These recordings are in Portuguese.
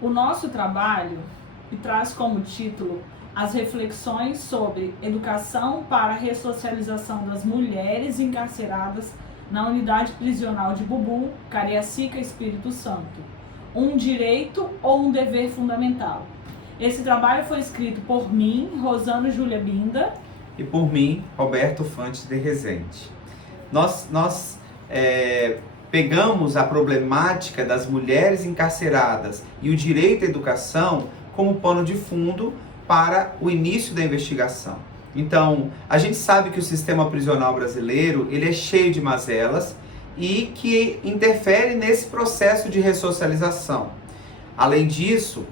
O nosso trabalho traz como título as reflexões sobre educação para a ressocialização das mulheres encarceradas na unidade prisional de Bubu, Cariacica, Espírito Santo. Um direito ou um dever fundamental? Esse trabalho foi escrito por mim, Rosana Júlia Binda. E por mim, Roberto Fantes de Rezende. Nós pegamos a problemática das mulheres encarceradas e o direito à educação como pano de fundo para o início da investigação. Então, a gente sabe que o sistema prisional brasileiro ele é cheio de mazelas e que interfere nesse processo de ressocialização. Além disso,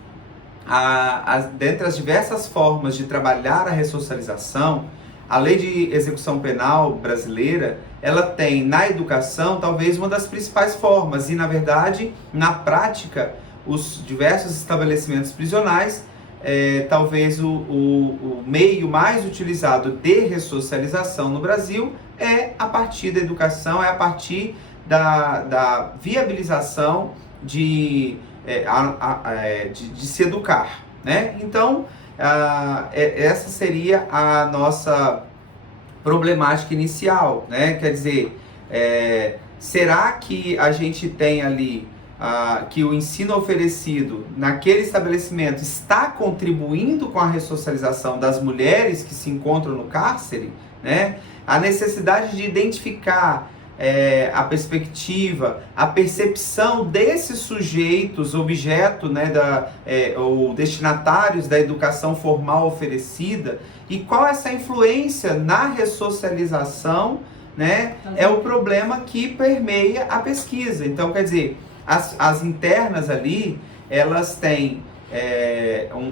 dentre as diversas formas de trabalhar a ressocialização, a Lei de Execução Penal brasileira, ela tem na educação talvez uma das principais formas e, na verdade, na prática, os diversos estabelecimentos prisionais, talvez o meio mais utilizado de ressocialização no Brasil é a partir da educação, é a partir da viabilização de se educar, né? Então, essa seria a nossa problemática inicial, né? Quer dizer, será que a gente tem ali que o ensino oferecido naquele estabelecimento está contribuindo com a ressocialização das mulheres que se encontram no cárcere, né? A necessidade de identificar a perspectiva, a percepção desses sujeitos, objeto, né, ou destinatários da educação formal oferecida, e qual essa influência na ressocialização, né, é o problema que permeia a pesquisa. Então, quer dizer, as internas ali, elas têm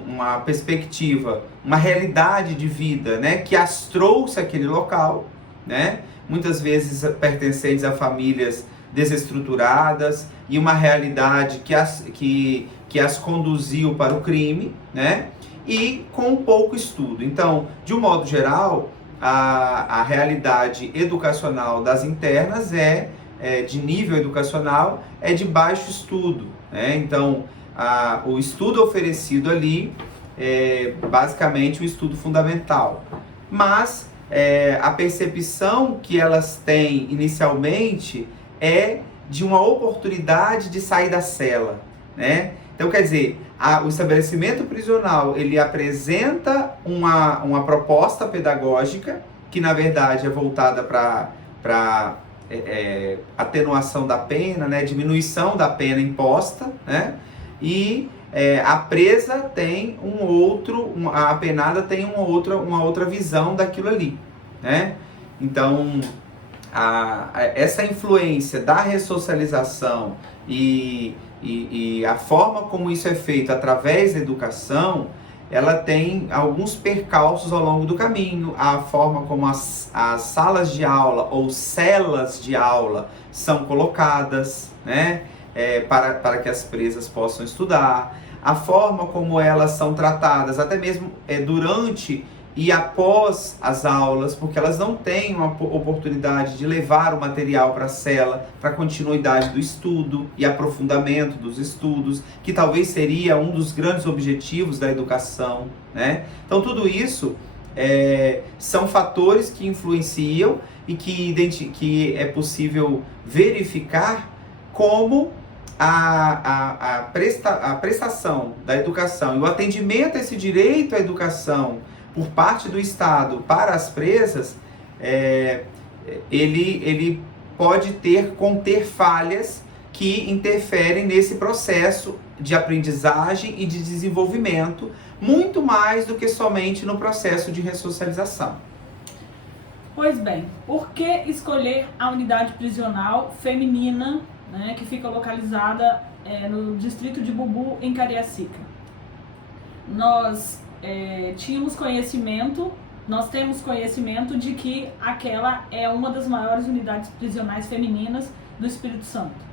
uma perspectiva, uma realidade de vida, né, que as trouxe àquele local, né, muitas vezes pertencentes a famílias desestruturadas e uma realidade que as conduziu para o crime, né, e com pouco estudo. Então, de um modo geral, a realidade educacional das internas de nível educacional, é de baixo estudo, né? Então, o estudo oferecido ali é basicamente um estudo fundamental. Mas a percepção que elas têm inicialmente é de uma oportunidade de sair da cela, né? Então, quer dizer, o estabelecimento prisional, ele apresenta uma proposta pedagógica que, na verdade, é voltada para atenuação da pena, né, diminuição da pena imposta, né, e a presa tem a penada tem uma outra visão daquilo ali, né? Então, essa influência da ressocialização e a forma como isso é feito através da educação, ela tem alguns percalços ao longo do caminho, a forma como as salas de aula ou celas de aula são colocadas, né, para que as presas possam estudar, a forma como elas são tratadas, até mesmo durante e após as aulas, porque elas não têm uma oportunidade de levar o material para a cela, para continuidade do estudo e aprofundamento dos estudos, que talvez seria um dos grandes objetivos da educação, né? Então, tudo isso são fatores que influenciam e que é possível verificar como a prestação da educação e o atendimento a esse direito à educação por parte do Estado para as presas, ele pode conter falhas que interferem nesse processo de aprendizagem e de desenvolvimento, muito mais do que somente no processo de ressocialização. Pois bem, por que escolher a unidade prisional feminina, né, que fica localizada no distrito de Bubu, em Cariacica? Nós temos conhecimento de que aquela é uma das maiores unidades prisionais femininas do Espírito Santo.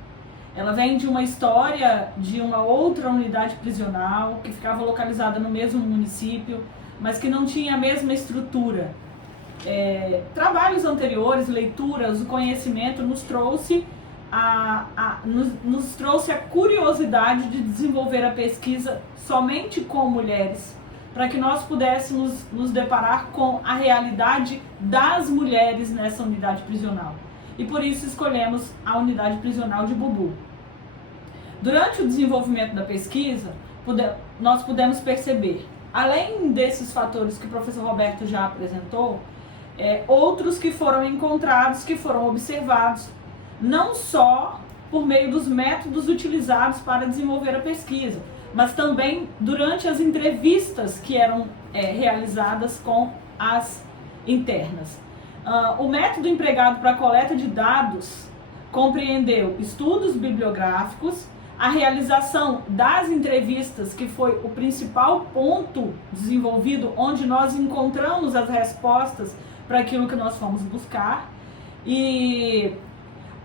Ela vem de uma história de uma outra unidade prisional que ficava localizada no mesmo município, mas que não tinha a mesma estrutura. Trabalhos anteriores, leituras, o conhecimento nos trouxe nos trouxe a curiosidade de desenvolver a pesquisa somente com mulheres, para que nós pudéssemos nos deparar com a realidade das mulheres nessa unidade prisional. E por isso escolhemos a unidade prisional de Bubu. Durante o desenvolvimento da pesquisa, nós pudemos perceber, além desses fatores que o professor Roberto já apresentou, outros que foram encontrados, que foram observados, não só por meio dos métodos utilizados para desenvolver a pesquisa, mas também durante as entrevistas que eram realizadas com as internas. O método empregado para a coleta de dados compreendeu estudos bibliográficos, a realização das entrevistas, que foi o principal ponto desenvolvido, onde nós encontramos as respostas para aquilo que nós fomos buscar, e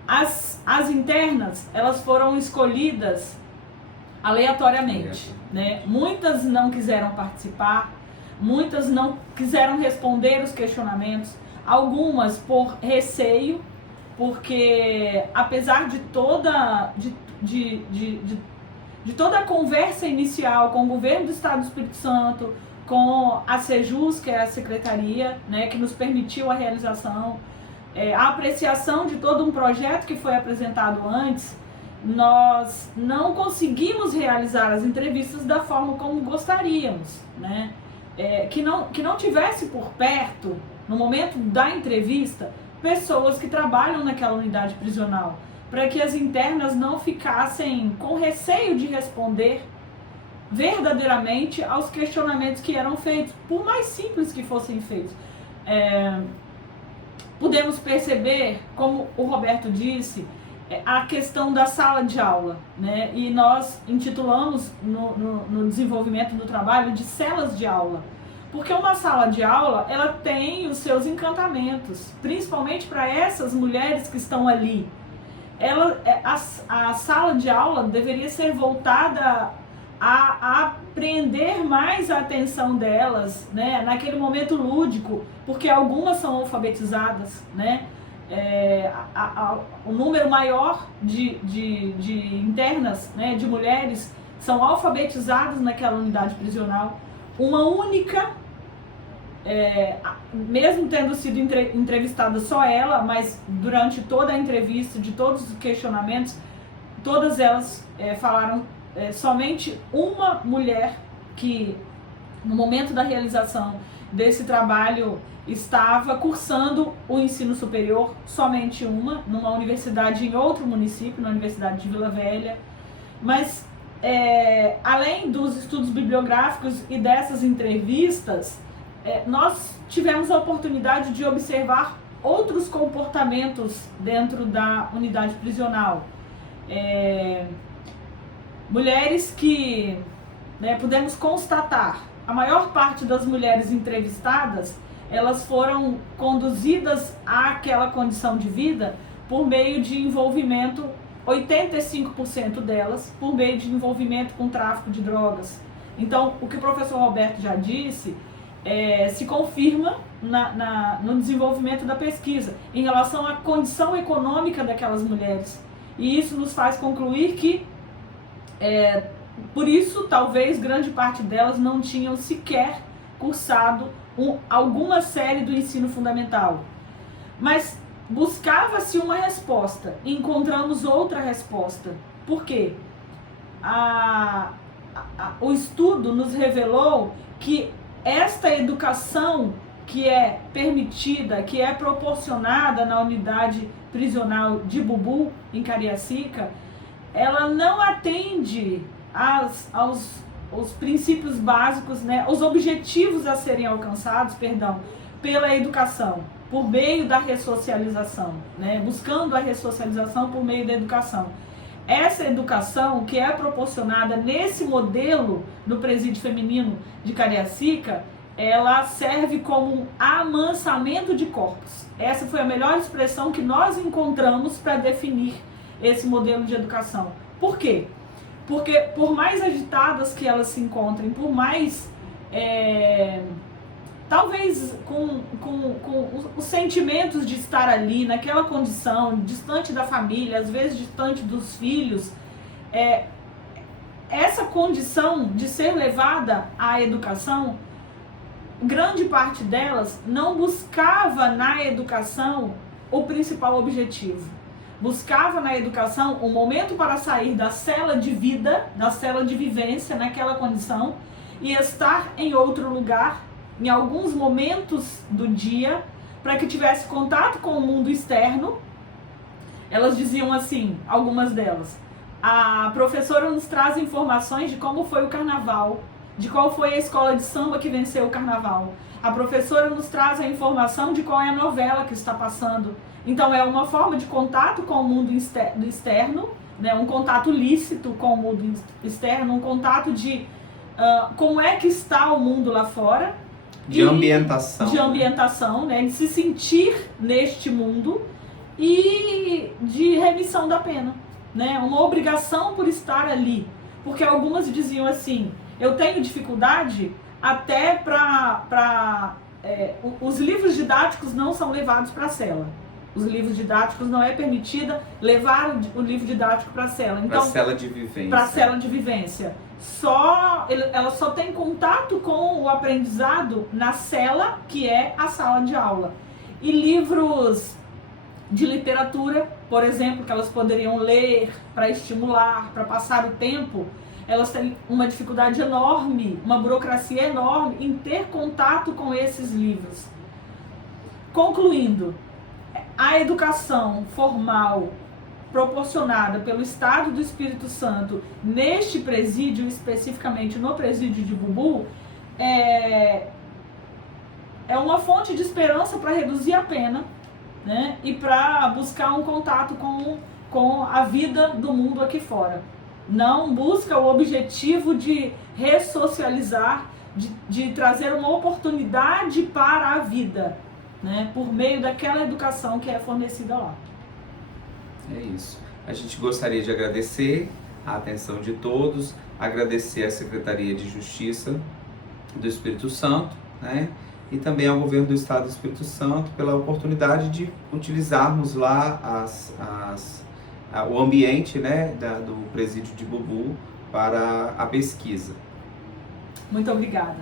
as internas, elas foram escolhidas aleatoriamente, né? Muitas não quiseram participar, muitas não quiseram responder os questionamentos, algumas por receio, porque apesar de toda a conversa inicial com o governo do Estado do Espírito Santo, com a Sejus, que é a secretaria, né, que nos permitiu a realização, a apreciação de todo um projeto que foi apresentado antes, nós não conseguimos realizar as entrevistas da forma como gostaríamos, né? Que não tivesse por perto, no momento da entrevista, pessoas que trabalham naquela unidade prisional, para que as internas não ficassem com receio de responder verdadeiramente aos questionamentos que eram feitos, por mais simples que fossem feitos. Podemos perceber, como o Roberto disse, a questão da sala de aula, né? E nós intitulamos no desenvolvimento do trabalho de celas de aula, porque uma sala de aula, ela tem os seus encantamentos, principalmente para essas mulheres que estão ali. A sala de aula deveria ser voltada a prender mais a atenção delas, né, naquele momento lúdico, porque algumas são alfabetizadas, né? O número maior de internas, né, de mulheres, são alfabetizadas naquela unidade prisional. Uma única, mesmo tendo sido entrevistada só ela, mas durante toda a entrevista, de todos os questionamentos, todas elas falaram somente uma mulher que, no momento da realização desse trabalho, estava cursando o ensino superior, somente uma, numa universidade em outro município, na Universidade de Vila Velha. Mas, além dos estudos bibliográficos e dessas entrevistas, nós tivemos a oportunidade de observar outros comportamentos dentro da unidade prisional. Mulheres que, né, pudemos constatar, a maior parte das mulheres entrevistadas, elas foram conduzidas àquela condição de vida por meio de envolvimento, 85% delas, por meio de envolvimento com tráfico de drogas. Então, o que o professor Roberto já disse, se confirma no desenvolvimento da pesquisa, em relação à condição econômica daquelas mulheres. E isso nos faz concluir que, por isso, talvez grande parte delas não tinham sequer cursado alguma série do ensino fundamental. Mas buscava-se uma resposta e encontramos outra resposta. Por quê? O estudo nos revelou que esta educação que é permitida, que é proporcionada na unidade prisional de Bubu, em Cariacica, ela não atende aos princípios básicos, né, os objetivos a serem alcançados, pela educação, por meio da ressocialização, né, buscando a ressocialização por meio da educação. Essa educação que é proporcionada nesse modelo do presídio feminino de Cariacica, ela serve como um amansamento de corpos. Essa foi a melhor expressão que nós encontramos para definir esse modelo de educação. Por quê? Porque por mais agitadas que elas se encontrem, por mais talvez com os sentimentos de estar ali, naquela condição, distante da família, às vezes distante dos filhos, essa condição de ser levada à educação, grande parte delas não buscava na educação o principal objetivo. Buscava na educação um momento para sair da cela de vida, da cela de vivência naquela condição e estar em outro lugar, em alguns momentos do dia, para que tivesse contato com o mundo externo. Elas diziam assim, algumas delas: a professora nos traz informações de como foi o carnaval, de qual foi a escola de samba que venceu o carnaval. A professora nos traz a informação de qual é a novela que está passando. Então é uma forma de contato com o mundo externo, né? Um contato lícito com o mundo externo, um contato de como é que está o mundo lá fora. De ambientação. De ambientação, né? De se sentir neste mundo e de remissão da pena, né? Uma obrigação por estar ali. Porque algumas diziam assim, eu tenho dificuldade até os livros didáticos não são levados para a cela. Os livros didáticos não é permitida levar o livro didático para a cela. Então, para a cela de vivência. Para a cela de vivência. Ela só tem contato com o aprendizado na cela, que é a sala de aula. E livros de literatura, por exemplo, que elas poderiam ler para estimular, para passar o tempo, elas têm uma dificuldade enorme, uma burocracia enorme em ter contato com esses livros. Concluindo, a educação formal proporcionada pelo Estado do Espírito Santo neste presídio, especificamente no presídio de Bubu, é uma fonte de esperança para reduzir a pena, né? E para buscar um contato com a vida do mundo aqui fora. Não busca o objetivo de ressocializar, de trazer uma oportunidade para a vida, né? Por meio daquela educação que é fornecida lá. É isso. A gente gostaria de agradecer a atenção de todos, agradecer à Secretaria de Justiça do Espírito Santo, né? E também ao Governo do Estado do Espírito Santo pela oportunidade de utilizarmos lá o ambiente, né, do presídio de Bubu para a pesquisa. Muito obrigada.